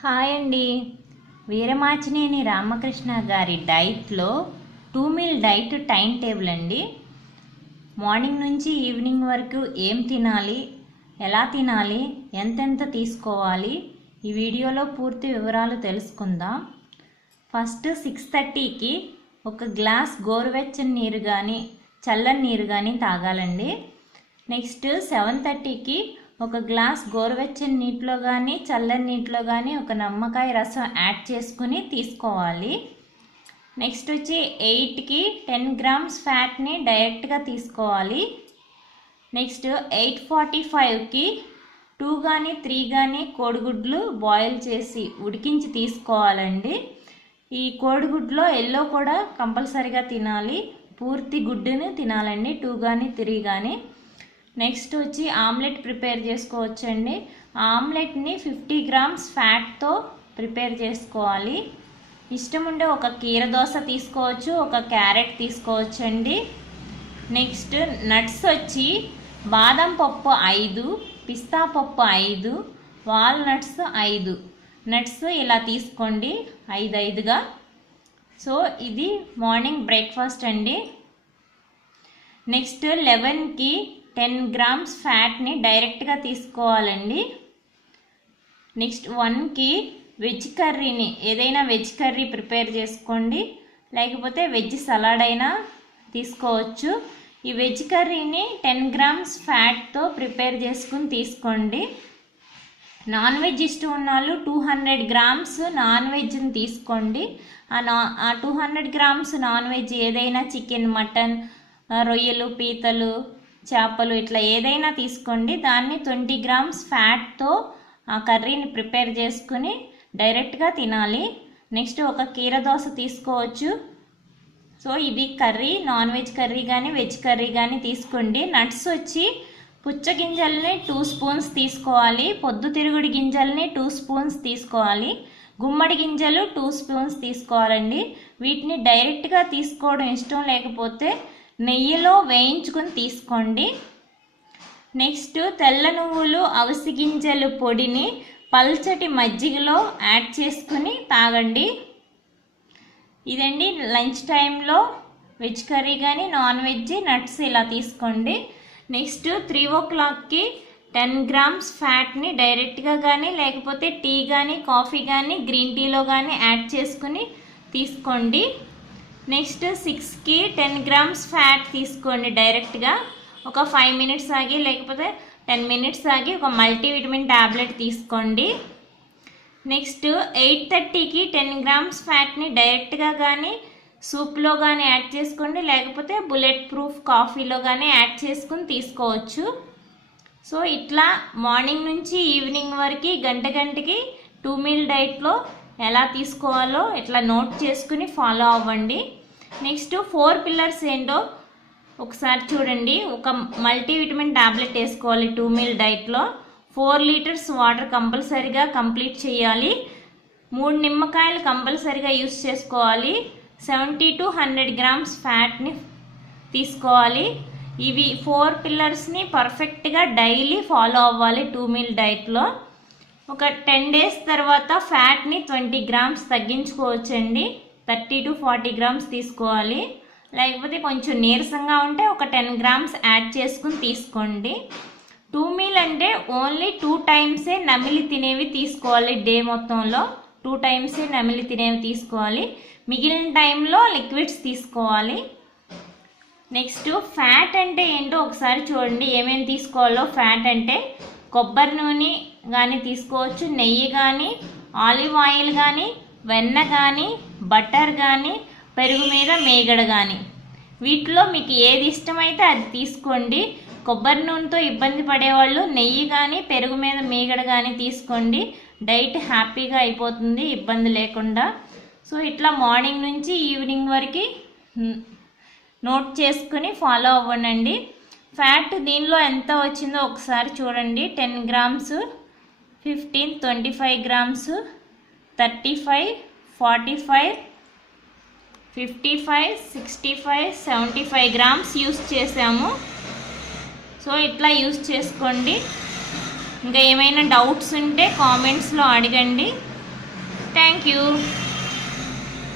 Hi అండి. వీరమాచినేని రామకృష్ణ గారి డైట్లో 2 మీల్ డైట్ టైం టేబుల్ అండి. మార్నింగ్ నుంచి ఈవినింగ్ వరకు ఏం తినాలి, ఎలా తినాలి, ఎంతెంత తీసుకోవాలి, ఈ వీడియోలో పూర్తి వివరాలు తెలుసుకుందాం. ఫస్ట్ 6:30కి ఒక గ్లాస్ గోరువెచ్చని నీరు కానీ చల్లని నీరు కానీ తాగాలండి. నెక్స్ట్ 7:30కి ఒక గ్లాస్ గోరువెచ్చని నీటిలో కానీ చల్లని నీటిలో కానీ ఒక నిమ్మకాయ రసం యాడ్ చేసుకుని తీసుకోవాలి. నెక్స్ట్ వచ్చి 8కి 10 గ్రామ్స్ ఫ్యాట్ని డైరెక్ట్గా తీసుకోవాలి. నెక్స్ట్ 8:45కి 2 కానీ 3 కానీ కోడిగుడ్లు బాయిల్ చేసి ఉడికించి తీసుకోవాలండి. ఈ కోడిగుడ్లో ఎల్లో కూడా కంపల్సరీగా తినాలి, పూర్తి గుడ్డుని తినాలండి, 2 కానీ 3 కానీ. నెక్స్ట్ వచ్చి ఆమ్లెట్ ప్రిపేర్ చేసుకోవచ్చండి. ఆమ్లెట్ని 50 గ్రామ్స్ ఫ్యాట్తో ప్రిపేర్ చేసుకోవాలి. ఇష్టం ఉంటే ఒక కీరదోస తీసుకోవచ్చు, ఒక క్యారెట్ తీసుకోవచ్చండి. నెక్స్ట్ నట్స్ వచ్చి బాదం పప్పు 5, పిస్తా పప్పు 5, వాల్నట్స్ 5 నట్స్ ఇలా తీసుకోండి, 5గా. సో ఇది మార్నింగ్ బ్రేక్ఫాస్ట్ అండి. నెక్స్ట్ 11కి 10 గ్రామ్స్ ఫ్యాట్ని డైరెక్ట్గా తీసుకోవాలండి. నెక్స్ట్ 1కి వెజ్ కర్రీని ఏదైనా వెజ్ కర్రీ ప్రిపేర్ చేసుకోండి, లేకపోతే వెజ్ సలాడ్ అయినా తీసుకోవచ్చు. ఈ వెజ్ కర్రీని 10 గ్రామ్స్ ఫ్యాట్తో ప్రిపేర్ చేసుకుని తీసుకోండి. నాన్ వెజ్ ఇష్టం ఉన్న వాళ్ళు 200 గ్రామ్స్ నాన్ వెజ్ని తీసుకోండి. ఆ 200 గ్రామ్స్ నాన్ వెజ్ ఏదైనా చికెన్, మటన్, రొయ్యలు, పీతలు, చేపలు ఇట్లా ఏదైనా తీసుకోండి. దాన్ని 20 గ్రామ్స్ ఫ్యాట్తో ఆ కర్రీని ప్రిపేర్ చేసుకుని డైరెక్ట్గా తినాలి. నెక్స్ట్ ఒక కీరదోస తీసుకోవచ్చు. సో ఇది కర్రీ, నాన్ వెజ్ కర్రీ కానీ వెజ్ కర్రీ కానీ తీసుకోండి. నట్స్ వచ్చి పుచ్చగింజల్ని 2 స్పూన్స్ తీసుకోవాలి, పొద్దుతిరుగుడు గింజల్ని 2 స్పూన్స్ తీసుకోవాలి, గుమ్మడి గింజలు 2 స్పూన్స్ తీసుకోవాలండి. వీటిని డైరెక్ట్గా తీసుకోవడం ఇష్టం లేకపోతే నెయ్యిలో వేయించుకుని తీసుకోండి. నెక్స్ట్ తెల్ల నువ్వులు, అవిసె గింజలు పొడిని పల్చటి మజ్జిగలో యాడ్ చేసుకుని తాగండి. ఇదండి లంచ్ టైంలో వెజ్ కర్రీ కానీ నాన్ వెజ్ నట్స్ ఇలా తీసుకోండి. నెక్స్ట్ 3 o'clockకి 10 గ్రామ్స్ ఫ్యాట్ని డైరెక్ట్గా కానీ లేకపోతే టీ కానీ కాఫీ కానీ గ్రీన్ టీలో కానీ యాడ్ చేసుకుని తీసుకోండి. నెక్స్ట్ 6కి 10 గ్రామ్స్ ఫ్యాట్ తీసుకోండి డైరెక్ట్గా. ఒక 5 మినిట్స్ ఆగి లేకపోతే 10 మినిట్స్ ఆగి ఒక మల్టీవిటమిన్ ట్యాబ్లెట్ తీసుకోండి. నెక్స్ట్ 8:30కి 10 గ్రామ్స్ ఫ్యాట్ని డైరెక్ట్గా కానీ సూప్లో కానీ యాడ్ చేసుకోండి, లేకపోతే బుల్లెట్ ప్రూఫ్ కాఫీలో కానీ యాడ్ చేసుకుని తీసుకోవచ్చు. సో ఇట్లా మార్నింగ్ నుంచి ఈవినింగ్ వరకు గంటకి 2 మీల్ డైట్లో ఎలా తీసుకోవాలో ఇట్లా నోట్ చేసుకుని ఫాలో అవ్వండి. నెక్స్ట్ 4 పిల్లర్స్ ఏంటో ఒకసారి చూడండి. ఒక మల్టీవిటమిన్ ట్యాబ్లెట్ వేసుకోవాలి 2 మీల్ డైట్లో. 4 లీటర్స్ వాటర్ కంపల్సరీగా కంప్లీట్ చేయాలి. 3 నిమ్మకాయలు కంపల్సరీగా యూస్ చేసుకోవాలి. 70 to 100 గ్రామ్స్ ఫ్యాట్ని తీసుకోవాలి. ఇవి 4 పిల్లర్స్ని పర్ఫెక్ట్గా డైలీ ఫాలో అవ్వాలి 2 మీల్ డైట్లో. ఒక 10 డేస్ తర్వాత ఫ్యాట్ని 20 గ్రామ్స్ తగ్గించుకోవచ్చండి. 30 to 40 గ్రామ్స్ తీసుకోవాలి. లేకపోతే కొంచెం నీరసంగా ఉంటే ఒక 10 గ్రామ్స్ యాడ్ చేసుకుని తీసుకోండి. 2 మీల్ అంటే ఓన్లీ 2 టైమ్సే నమిలి తినేవి తీసుకోవాలి. డే మొత్తంలో 2 టైమ్సే నమిలి తినేవి తీసుకోవాలి. మిగిలిన టైంలో లిక్విడ్స్ తీసుకోవాలి. నెక్స్ట్ ఫ్యాట్ అంటే ఏంటో ఒకసారి చూడండి. ఏమేమి తీసుకోవాలో ఫ్యాట్ అంటే కొబ్బరి నూనె కానీ తీసుకోవచ్చు, నెయ్యి కానీ, ఆలివ్ ఆయిల్ కానీ, వెన్న కానీ, బటర్ కానీ, పెరుగు మీద మేగడ కానీ. వీటిలో మీకు ఏది ఇష్టమైతే అది తీసుకోండి. కొబ్బరి నూనెతో ఇబ్బంది పడేవాళ్ళు నెయ్యి కానీ పెరుగు మీద మేగడ కానీ తీసుకోండి. డైట్ హ్యాపీగా అయిపోతుంది ఇబ్బంది లేకుండా. సో ఇట్లా మార్నింగ్ నుంచి ఈవినింగ్ వరకు నోట్ చేసుకుని ఫాలో అవ్వండి. ఫ్యాట్ దీనిలో ఎంత వచ్చిందో ఒకసారి చూడండి. 10 గ్రామ్స్, 15, 25 గ్రామ్స్, 35, 45, 55, 65, 75 గ్రామ్స్ యూస్ చేసాము. సో ఇట్లా యూస్ చేసుకోండి. ఇంకా ఏమైనా డౌట్స్ ఉంటే కామెంట్స్లో అడగండి. Thank you.